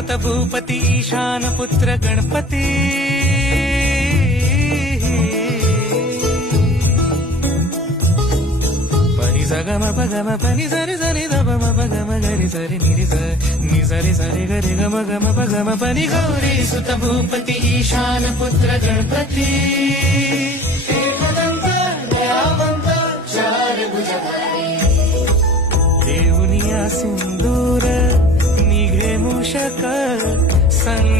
सुत भूपती ईशान पुत्र गणपती परी सगम पगम पनी सरी सरी दबम पगम गरी सरे निरी स नि सरी सरे गरे गम गम पगम पनी गौरी सुत भूपती ईशान पुत्र गणपती देवनिया सिंदूर sun